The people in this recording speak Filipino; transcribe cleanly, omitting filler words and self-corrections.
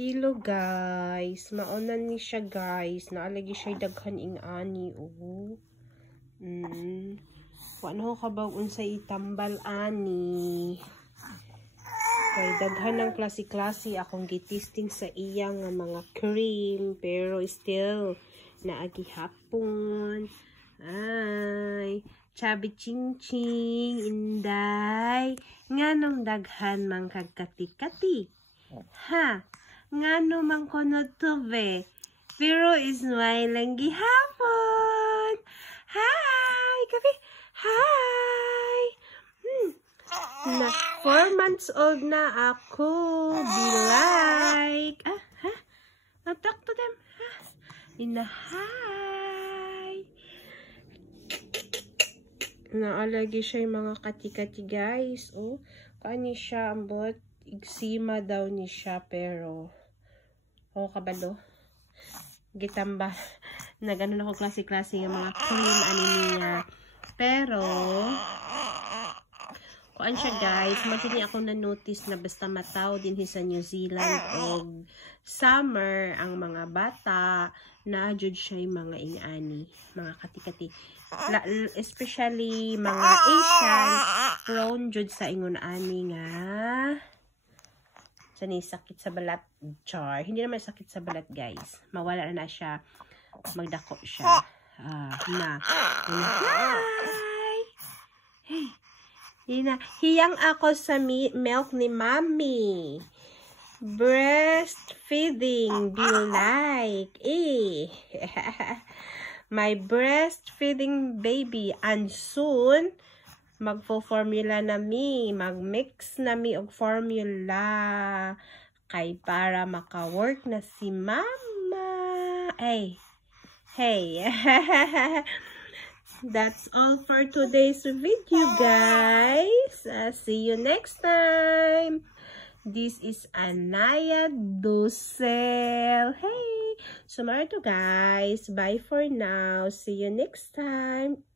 Hello guys, maonan ni siya guys. Naalagi siya daghan ing ani oh. Wano ka ba unsa itambal ani? Kay daghan ng klase-klase akong gitisting sa iya nga mga cream, pero still naagi hapon. Ay, chabi ching-ching, inday. Nganong daghan mang kagkati-kati? Ha? Ngano mang kono to be? Pero ismay lang gihapon. Hi! Kapi! Hi! Na 4 months old na ako. Be like. Ha? I'll talk to them. Ha? Hi! Naalagi siya yung mga kati-kati guys. Oh, kani siya ambot. Igsima daw ni siya pero kabalo gitamba na ganun ako klase-klase ng mga cream ani niya pero kuan siya guys magkini ako na notice na basta mataw din sa New Zealand og summer ang mga bata na jud siya yung mga ingani mga kati-kati especially mga Asian prone jud sa ingon ani nga sakit sa balat, char. Hindi naman sakit sa balat, guys. Mawala na siya. Magdako siya. Hi! Hey! Hiyang ako sa milk ni Mommy. Breastfeeding. Do you like? My breastfeeding baby. And soon, magfo-formula na mi, mag-mix na mi og formula kay para maka-work na si mama. Hey. That's all for today's video, guys. See you next time. This is Anaya Dosel. Hey, sumarto guys. Bye for now. See you next time.